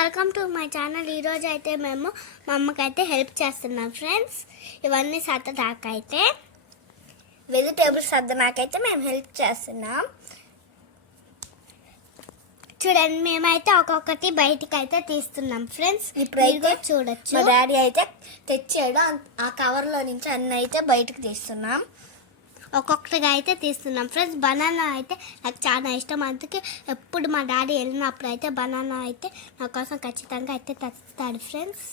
Welcome to my channel. ఈరోజు అయితే మేము మా అమ్మకైతే హెల్ప్ చేస్తున్నాం ఫ్రెండ్స్. ఇవన్నీ సర్దడాకైతే వెజిటేబుల్స్ సర్దడాకైతే మేము హెల్ప్ చేస్తున్నాం. చూడండి, మేమైతే ఒక్కొక్కటి బయటికి అయితే తీస్తున్నాం ఫ్రెండ్స్. ఇప్పుడైతే చూడొచ్చు, మా డాడీ అయితే తెచ్చాడు. ఆ కవర్లో నుంచి అన్నీ అయితే బయటకు తీస్తున్నాం. ఒక్కొక్కటిగా అయితే తీస్తున్నాం ఫ్రెండ్స్. బనానా అయితే నాకు చాలా ఇష్టం, అందుకే ఎప్పుడు మా డాడీ వెళ్ళినప్పుడు అయితే బనానా అయితే నా కోసం ఖచ్చితంగా అయితే తెస్తాడు ఫ్రెండ్స్.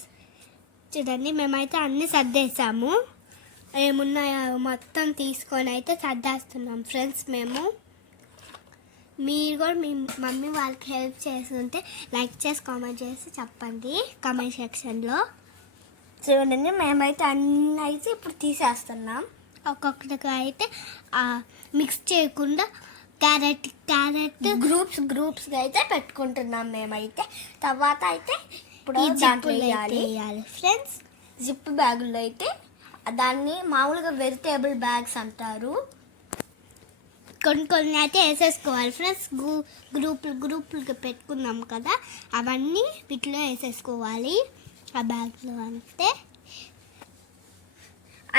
చూడండి, మేమైతే అన్నీ సర్దేశాము. ఏమున్నాయో మొత్తం తీసుకొని అయితే సర్దేస్తున్నాం ఫ్రెండ్స్. మీరు కూడా మీ మమ్మీ వాళ్ళకి హెల్ప్ చేస్తుంటే లైక్ చేసి కామెంట్ చేసి చెప్పండి కామెంట్ సెక్షన్లో. చూడండి, మేమైతే అన్నీ అయితే ఇప్పుడు తీసేస్తున్నాం. ఒక్కొక్కటిగా అయితే మిక్స్ చేయకుండా క్యారెట్ గ్రూప్స్గా అయితే పెట్టుకుంటున్నాం మేమైతే. తర్వాత అయితే ఇప్పుడు దాంట్లో వేయాలి ఫ్రెండ్స్. జిప్ బ్యాగుల్లో అయితే దాన్ని మామూలుగా వెజిటేబుల్ బ్యాగ్స్ అంటారు. కొన్ని అయితే వేసేసుకోవాలి ఫ్రెండ్స్. గ్రూపులుగా పెట్టుకున్నాం కదా, అవన్నీ వీటిలో వేసేసుకోవాలి ఆ బ్యాగ్లో. అంతే,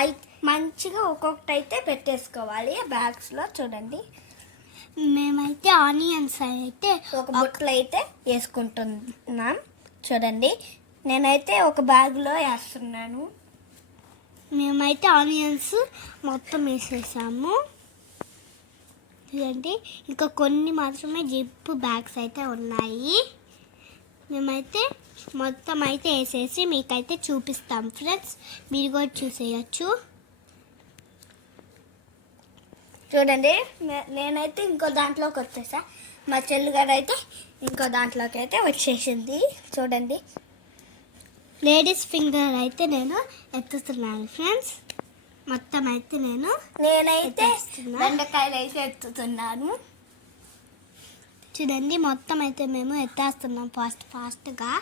అయితే మంచిగా ఒక్కొక్కటి అయితే పెట్టేసుకోవాలి ఆ బ్యాగ్స్లో. చూడండి, మేమైతే ఆనియన్స్ అయితే ఒక బొట్టలు అయితే వేసుకుంటున్నాం. చూడండి, నేనైతే ఒక బ్యాగ్లో వేస్తున్నాను. మేమైతే ఆనియన్స్ మొత్తం వేసేసాము. చూడండి, ఇంకా కొన్ని మాత్రమే జిప్ బ్యాగ్స్ అయితే ఉన్నాయి. మేమైతే మొత్తం అయితే వేసేసి మీకైతే చూపిస్తాం ఫ్రెండ్స్. మీరు కూడా చూసేయచ్చు. చూడండి, నేనైతే ఇంకో దాంట్లోకి వచ్చేసా. మా చెల్లిగారు అయితే ఇంకో దాంట్లోకి అయితే వచ్చేసింది. చూడండి, లేడీస్ ఫింగర్ అయితే నేను ఎత్తుతున్నాను ఫ్రెండ్స్. మొత్తం అయితే నేనైతే బెండకాయలు అయితే ఎత్తుతున్నాను. చూడండి, మొత్తం అయితే మేము ఎత్తేస్తున్నాం ఫాస్ట్గా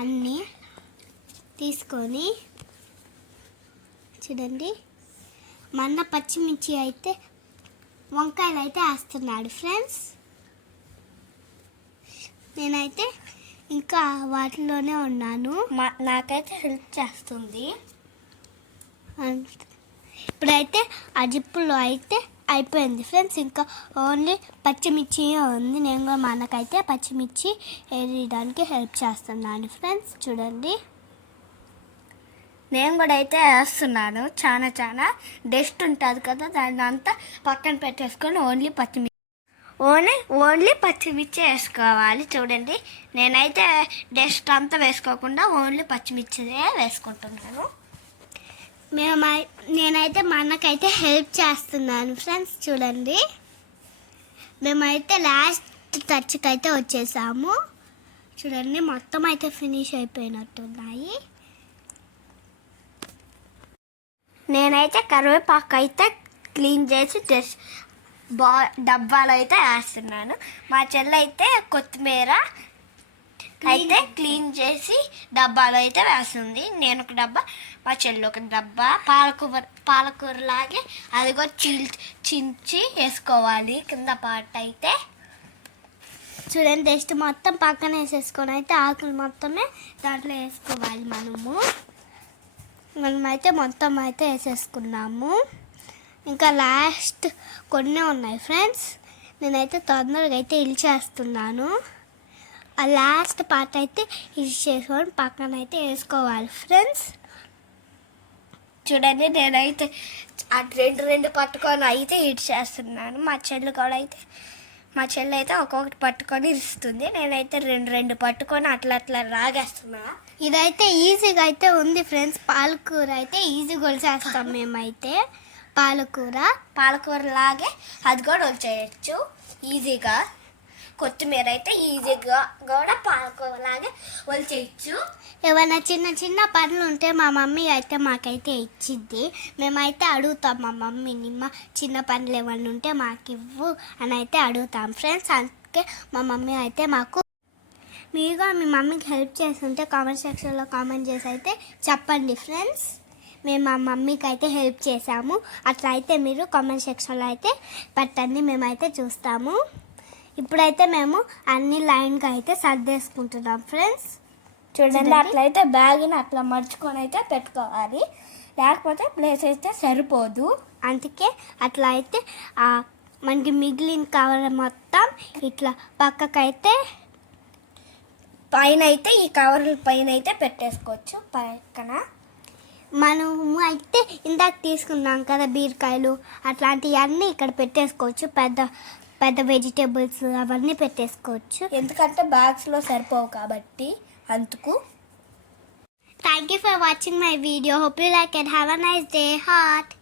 అన్నీ తీసుకొని. చూడండి, మన పచ్చిమిర్చి అయితే వంకాయలు అయితే వేస్తున్నాడు ఫ్రెండ్స్. నేనైతే ఇంకా వాటిలోనే ఉన్నాను. నాకైతే హెల్ప్ చేస్తుంది. ఇప్పుడైతే ఆ జిప్పులో అయితే అయిపోయింది ఫ్రెండ్స్. ఇంకా ఓన్లీ పచ్చిమిర్చి ఉంది. నేను కూడా మనకైతే పచ్చిమిర్చి వేయడానికి హెల్ప్ చేస్తున్నాను ఫ్రెండ్స్. చూడండి, నేను కూడా అయితే వేస్తున్నాను. చాలా డస్ట్ ఉంటుంది కదా, దాన్ని అంతా పక్కన పెట్టేసుకొని ఓన్లీ పచ్చిమిర్చి వేసుకోవాలి. చూడండి, నేనైతే డస్ట్ అంతా వేసుకోకుండా ఓన్లీ పచ్చిమిర్చిదే వేసుకుంటున్నాను. నేనైతే మనకైతే హెల్ప్ చేస్తున్నాను ఫ్రెండ్స్. చూడండి, మేమైతే లాస్ట్ టచ్కి అయితే వచ్చేసాము. చూడండి, మొత్తం అయితే ఫినిష్ అయిపోయినట్టున్నాయి. నేనైతే కరివేపాకు అయితే క్లీన్ చేసి డబ్బాలో అయితే వేస్తున్నాను. మా చెల్లి అయితే కొత్తిమీర అయితే క్లీన్ చేసి డబ్బాలో అయితే వేస్తుంది. నేను ఒక డబ్బా, మా చెల్లి ఒక డబ్బా. పాలకూర లాగే అది కూడా చించి వేసుకోవాలి కింద పార్ట్ అయితే. చూడండి, టెస్ట్ మొత్తం పక్కన వేసేసుకొని అయితే ఆకులు మొత్తమే దాంట్లో వేసుకోవాలి. మనమైతే మొత్తం అయితే వేసేసుకున్నాము. ఇంకా లాస్ట్ కొన్ని ఉన్నాయి ఫ్రెండ్స్. నేనైతే తొందరగా అయితే ఇల్చేస్తున్నాను. ఆ లాస్ట్ పార్ట్ అయితే ఇది చేసుకొని పక్కన అయితే వేసుకోవాలి ఫ్రెండ్స్. చూడండి, నేనైతే రెండు పట్టుకొని అయితే ఇటు చేస్తున్నాను. మా చెల్లి అయితే ఒక్కొక్కటి పట్టుకొని ఇస్తుంది. నేనైతే రెండు పట్టుకొని అట్లా రాగేస్తున్నా. ఇదైతే ఈజీగా అయితే ఉంది ఫ్రెండ్స్. పాలకూర అయితే ఈజీగా వలిచేస్తాం మేమైతే. పాలకూర లాగే అది కూడా వలిచేయచ్చు ఈజీగా. కొత్తిమీర అయితే ఈజీగా కూడా పాలకూరలాగే వలిచేయచ్చు. ఏమైనా చిన్న పనులు ఉంటే మా మమ్మీ అయితే మాకైతే ఇచ్చిద్ది. మేమైతే అడుగుతాం మా మమ్మీని, మా చిన్న పనులు ఏమైనా ఉంటే మాకు ఇవ్వు అని అయితే అడుగుతాం ఫ్రెండ్స్. అందుకే మా మమ్మీ అయితే మాకు. మీరు మీ మమ్మీకి హెల్ప్ చేస్తుంటే కామెంట్ సెక్షన్లో కామెంట్ చేసి అయితే చెప్పండి ఫ్రెండ్స్. మేము మా మమ్మీకి అయితే హెల్ప్ చేసాము. అట్లా అయితే మీరు కామెంట్ సెక్షన్లో అయితే పెట్టండి, మేమైతే చూస్తాము. ఇప్పుడైతే మేము అన్ని లైన్గా అయితే సర్దేసుకుంటున్నాం ఫ్రెండ్స్. చూడండి, అట్లయితే బ్యాగ్ని అట్లా మర్చుకొని అయితే పెట్టుకోవాలి, లేకపోతే ప్లేస్ అయితే సరిపోదు. అందుకే అట్లా అయితే మనకి మిగిలిన కవర్ మొత్తం ఇట్లా పక్కకైతే పైన అయితే ఈ కవర్ల పైన అయితే పెట్టేసుకోవచ్చు. పక్కన మనము అయితే ఇందాక తీసుకున్నాం కదా బీరకాయలు, అట్లాంటివన్నీ ఇక్కడ పెట్టేసుకోవచ్చు. పెద్ద పెద్ద వెజిటేబుల్స్ అవన్నీ పెట్టేసుకోవచ్చు, ఎందుకంటే బ్యాగ్స్లో సరిపోవు కాబట్టి. అందుకు thank you for watching my video. Hope you like and have a nice day. Heart.